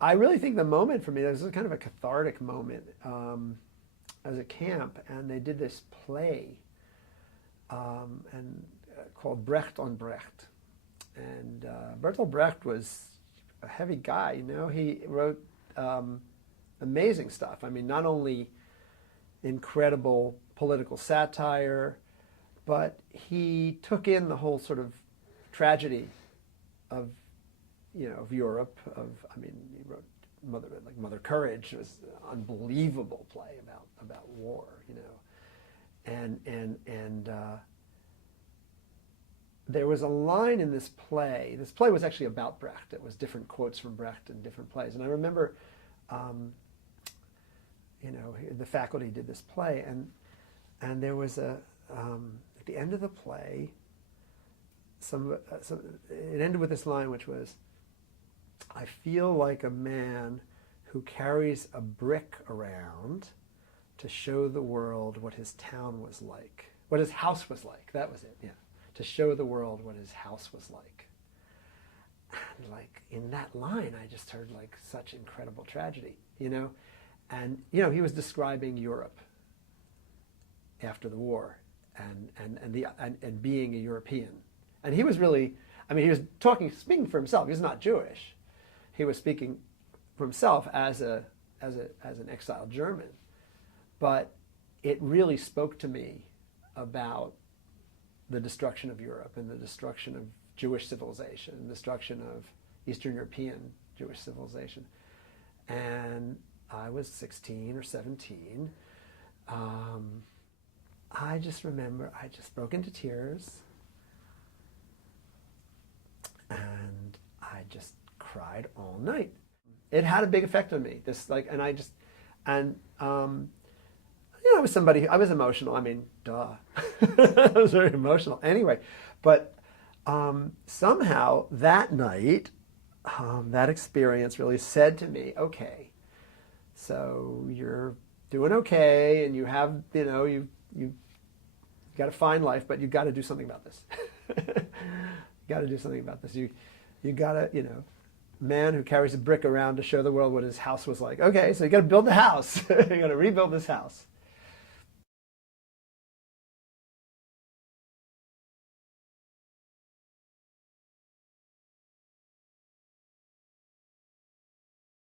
I really think the moment for me, this was kind of a cathartic moment as a camp, and they did this play and called Brecht on Brecht. And Bertolt Brecht was a heavy guy, you know. He wrote amazing stuff. I mean, not only incredible political satire, but he took in the whole sort of tragedy of, you know, of Europe. I mean, he wrote Mother Courage was an unbelievable play about war, you know, and there was a line in this play. This play was actually about Brecht. It was different quotes from Brecht in different plays. And I remember, you know, the faculty did this play, and there was at the end of the play, it ended with this line, which was, "I feel like a man who carries a brick around to show the world what his town was like, what his house was like." That was it, yeah. To show the world what his house was like. And like in that line, I just heard like such incredible tragedy, you know? And, you know, he was describing Europe after the war and being a European. And he was really, I mean, he was speaking for himself. He was not Jewish. He was speaking for himself as an exiled German. But it really spoke to me about the destruction of Europe and the destruction of Jewish civilization, and destruction of Eastern European Jewish civilization. And I was 16 or 17. I just remember I just broke into tears, and I just cried all night. It had a big effect on me. You know, I was somebody, I was emotional. I mean, duh. I was very emotional anyway. But somehow that night, that experience really said to me, okay, so you're doing okay, and you have, you know, you got a fine life, but you got to do something about this. You got to do something about this. You got to, you know, man who carries a brick around to show the world what his house was like. Okay, so you got to build the house. You got to rebuild this house.